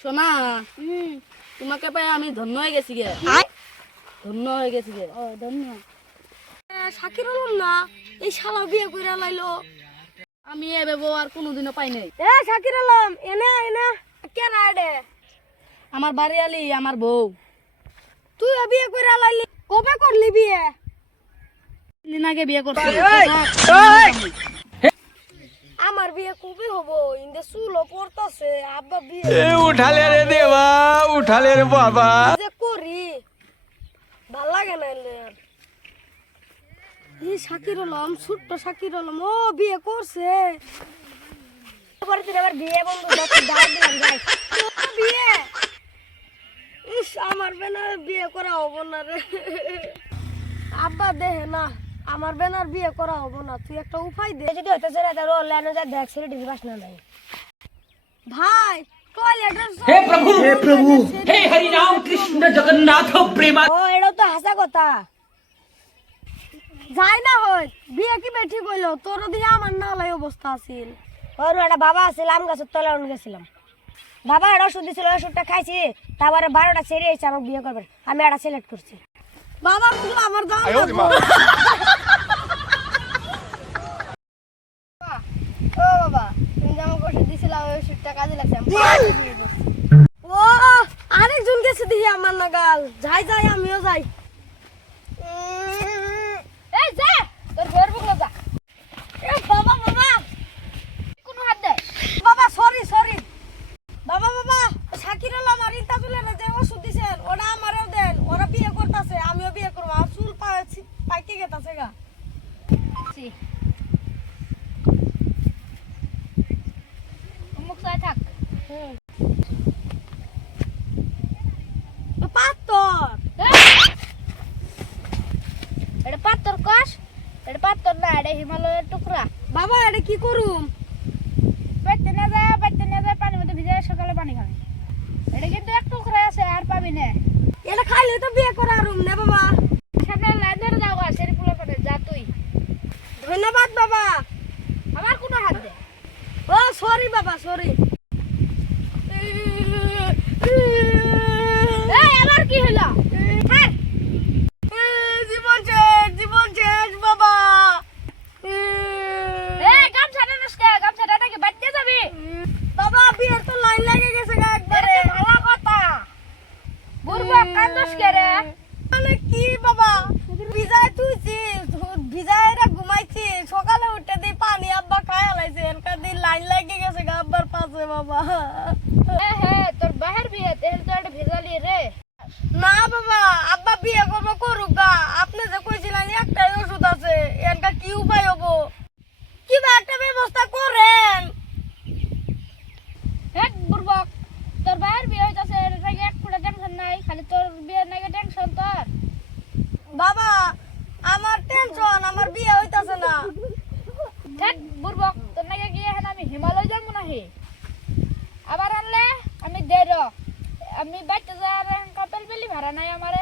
সোনা তোমাকে পাই আমি ধন্য হয়ে গেছি গে। ধন্য হয়ে গেছি গে। ও ধন্য শাকির হলাম না এই শালা বিয়ে করে লাইলো। আমি এ ব্যবহার কোনোদিনও পাই নাই। এ শাকির হলাম এনে এনে কেন আইডে আমার বাড়ি আলি আমার বউ তুই বিয়ে করে লাইলি কবে করলি বিয়ে? দিন আগে বিয়ে করছি। আমার বিয়ে কবে হবো ইন্দে চুলো পড়তাছে আব্বা বিয়ে उठा ले रे देवा उठा ले रे बाबा যে করি ভাল লাগে না এলে আর। এই শাকির হলাম ছোট্ট শাকির হলাম ও বিয়ে করছে পরে তুই আবার বিয়ে বন্ধু দাঁড় দিলাম যাই বিয়ে ইস আমার বেনার বিয়ে করা হবো না রে আব্বা দেহে না আমার বেনার বিয়ে করা হবো না তুই একটা উপায় দে যদি হইতেছে রে তার অনলাইনে যা দেখ ছেড়ে দিবি বাস না নাই ভাই টয়লেটের हे प्रभु हे हरि राम कृष्ण जगन्नाथ प्रेमा ও এটা তো হাসা কথা যাই না হই বিয়ে কি বেঠি কইলো তোর দিয়ে আমার না লাই অবস্থা আছিল ওর একটা বাবা আছিল আম গাছের তলায় উঠে গেছিলাম বাবা এটা ওষুধ দিছিল ওষুধটা খাইছি তারপরে 12টা ছেড়ে এসে আমাকে বিয়ে করবে আমি এটা সিলেক্ট করছি বাবা তুই আমার দাও ও বাবা তুমি যে আমাকে ওষুধ দিছিল ওই ওষুধটা কাজে লাগছে ও আরেকজন গেছে দেখি আমার নাগাল যাই যাই আমিও যাই এই যা তোর ঘর বুকলো যা এ বাবা বাবা কোন হাত দে বাবা সরি সরি বাবা বাবা শাকির হলো আমার ইন্তাজুলে না যে ওষুধ দিছেন ওটা আমারও দেন ওরা বিয়ে করতেছে আমিও বিয়ে করব আর চুল পাইকে গেতাছে গা মুখ সাই থাক পাত্তর এটা পাত্তর কষ এটা পাত্তর না এটা হিমালয়ের টুকরা বাবা এটা কি করুম পেটে না যায় পানির মধ্যে ভিজে সকালে পানি খাবি এটা কিন্তু এক টুকরা আছে আর পাবি না এটা খাইলে তো বিয়ে করা রুম না বাবা সামনে লাইন ধরে যাও গা সেরি ফুলা পারে যা তুই ধন্যবাদ বাবা আমার কোনো হাত দে ও সরি বাবা সরি এই আমার কি হলো হ্যাঁ জীবন শেষ বাবা এই গামছাটা নস্কে গামছাটা নাকি বাড়তে যাবি বাবা বিয়ের তো লাইন লাগে গেছে গা একবারে ভালো কথা বুরবা কান্দস কে রে মানে কি বাবা ভিজায় তুইছি ভিজায় রে ঘুমাইছি সকালে উঠে দি পানি আব্বা খায় লাইছে এনকা দি লাইন লাগে গেছে গা আব্বার পাশে বাবা তোর বাহির বিয়ে তেল তো এটা ভেজালি রে না বাবা আব্বা বিয়ে করবো করুক গা আপনি যে কইছিলেন একটাই ওষুধ আছে এনকা কি উপায় হবো কিবা একটা ব্যবস্থা করেন এক বুরবক তোর বাহির বিয়ে হইতাছে এর লাগে এক ফুটা টেনশন নাই খালি তোর বিয়ের নাকি টেনশন তোর বাবা আমার টেনশন আমার বিয়ে হইতাছে না এক বুরবক তোর নাকি কি এখন আমি হিমালয় যাবো নাহি আবার আনলে আমি দেরো আমি বাইতে যাই আর কাপেল বেলি ভাড়া নাই আমার